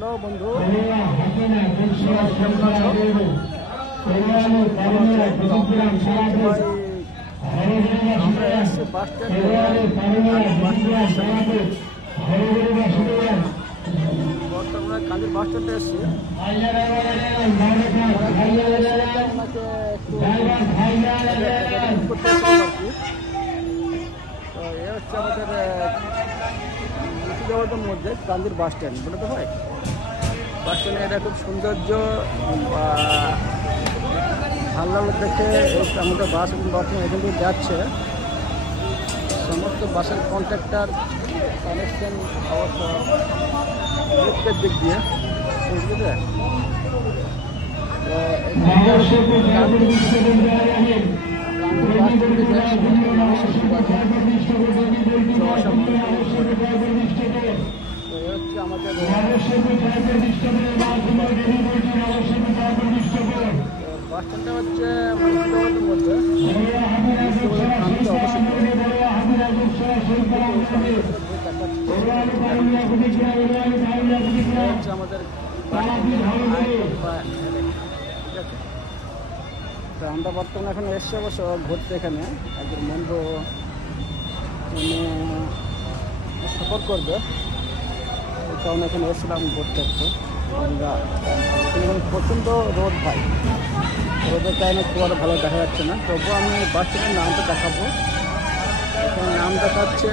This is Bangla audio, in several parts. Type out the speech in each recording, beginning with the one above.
হ্যালো বন্ধু, কেমন আছো? আমরা এসছি বাস স্ট্যান্ডে, বর্তমানে কাজের বাস স্ট্যান্ডে এসছি। তো এ হচ্ছে আমাদের মুর্শিদাবাদের মধ্যে কান্দির বাস স্ট্যান্ড, বলে তো ভাই। বাস স্ট্যান্ডে এটা খুব সৌন্দর্য, ভালো লাগলো দেখে। আমাদের বাস বর্তমানে এখান থেকে যাচ্ছে। সমস্ত বাসের কন্ট্রাক্টার কানেকশন অবশ্য লিফটের দিক দিয়ে, বুঝলে? আমাদের বাস স্ট্যান্ডটা হচ্ছে মুর্শিদাবাদের মধ্যে, আমাদের ঠিক আছে। তো আমরা বর্তমানে এখন এসছি অবশ্য ঘুরতে। এখানে একজন বন্ধু সফর করবে, এই কারণে এখানে এসেছিলাম ঘুরতে একটু। আমরা প্রচণ্ড রোদ ভাই, রোদের কারণে খুব আর ভালো দেখা যাচ্ছে না। তবুও আমি বাস স্ট্যান্ডের নামটা দেখাবো। এখানে নাম দেখাচ্ছে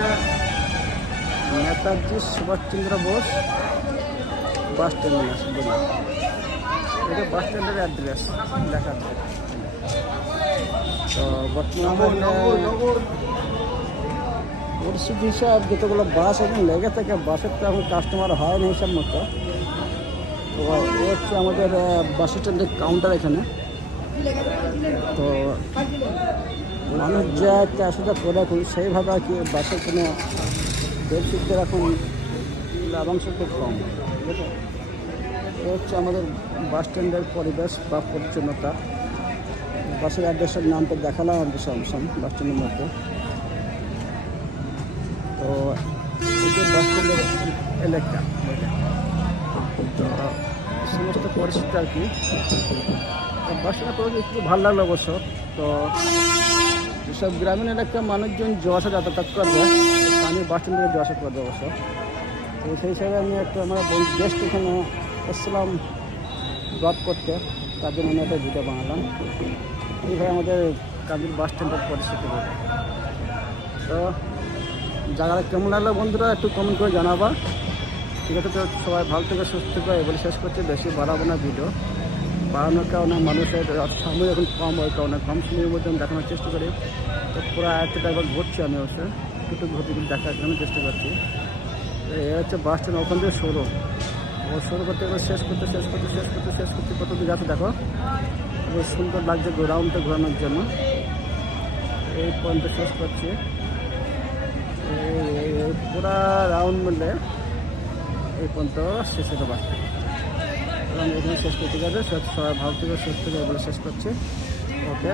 নেতাজি সুভাষচন্দ্র বোস বাস স্ট্যান্ড। এটা বাস স্ট্যান্ডের অ্যাড্রেস দেখাচ্ছে। তো বর্তমানে পরিস্থিতি হিসাব যতগুলো বাস এখন লেগে থাকে, বাসের তো এখন কাস্টমার হয় না হিসাব মতো। তো এ হচ্ছে আমাদের বাস স্ট্যান্ডের কাউন্টার এখানে। তো মানুষ যা একটা আসা করে এখন সেইভাবে আর কি বাসের কোনো বেনিফিটদের এখন লাভাংশ খুব কম, ঠিক আছে। এ হচ্ছে আমাদের বাস স্ট্যান্ডের পরিবেশ বা পরিচ্ছন্নতা। বাসের অ্যাড্রেসের নামটা দেখালাম আমাদের সামসাম বাস স্ট্যান্ডের মধ্যে। তো এটা বাস স্ট্যান্ডের এলাকা, তো সমস্ত পরিস্থিতি আর কি। বাস স্ট্যান্ডে করে একটু ভালো লাগলো অবশ্য। তো যেসব গ্রামীণ এলাকার মানুষজন যাওয়া আসা যাতায়াত করবে, আমি বাস স্ট্যান্ড থেকে যাওয়া আসা করবো অবশ্য। তো সেই হিসাবে আমি একটা আমার গেস্ট এখানে এসেছিলাম ড্রপ করতে, তার জন্য আমি একটা ভিডিও বানালাম। এইভাবে আমাদের কান্দির বাস স্ট্যান্ডের পরিস্থিতি বলে। তো যারা কেমন লাগলো বন্ধুরা একটু কমেন্ট করে জানাবা, ঠিক আছে। তো সবাই ভালো থেকে সুস্থ থেকে বলে শেষ করতে, বেশি বাড়াবো না ভিডিও। বাড়ানোর কারণে মানুষের সময় এখন কম, ওই কারণে কম সময়ের মধ্যে আমি দেখানোর চেষ্টা করি। তো পুরো একটা একবার ঘুরছি আমি অবশ্যই, একটু ঘুরতে দেখার জন্য চেষ্টা করছি। এ হচ্ছে বাস স্ট্যান্ড, ওখান থেকে শুরু করতে এবার শেষ করতে কত দিকে আছে দেখো। খুব সুন্দর লাগছে রাউন্ডটা ঘোরানোর জন্য। এই পর্যন্ত শেষ করছি, এই পুরা রাউন্ড মিলে এই পর্যন্ত শেষ হতে পারছে। এবং এখানে শেষ করতে গেছে। সবাই ভালো থেকে সুস্থ থেকে বলে শেষ করছি। ওকে।